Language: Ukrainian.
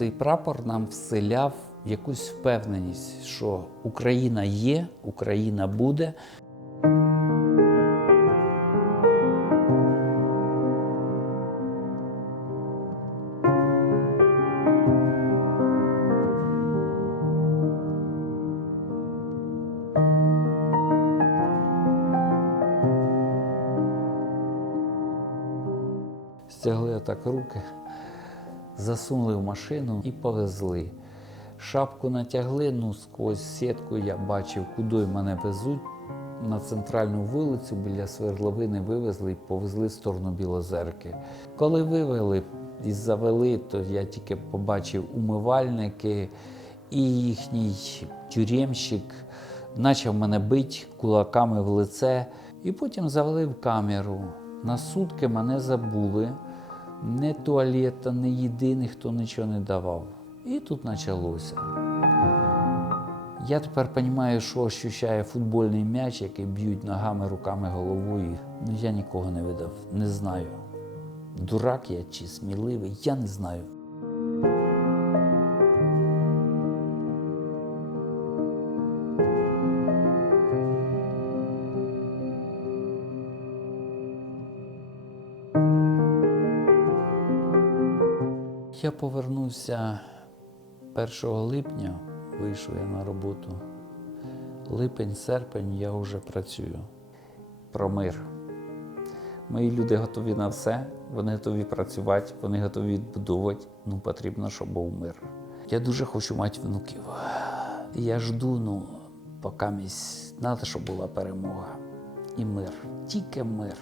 Цей прапор нам вселяв якусь впевненість, що Україна є, Україна буде. Стягли отак руки, засунули в машину і повезли. Шапку натягли, ну сквозь сітку я бачив, куди мене везуть. На центральну вулицю біля свердловини вивезли і повезли в сторону Білозерки. Коли вивели і завели, то я тільки побачив умивальники і їхній тюремщик почав мене бити кулаками в лице. І потім завели в камеру. На сутки мене забули. Ні туалета, ні їди, ніхто нічого не давав. І тут почалося. Я тепер розумію, що ощущає футбольний м'яч, який б'ють ногами, руками, головою. Ну я нікого не видав, не знаю. Дурак я чи сміливий, я не знаю. Я повернувся 1 липня, вийшов я на роботу. Липень, серпень я вже працюю. Про мир. Мої люди готові на все, вони готові працювати, вони готові відбудовувати. Ну, потрібно, щоб був мир. Я дуже хочу мати внуків. Я жду, ну, поки місь, треба, щоб була перемога. І мир. Тільки мир.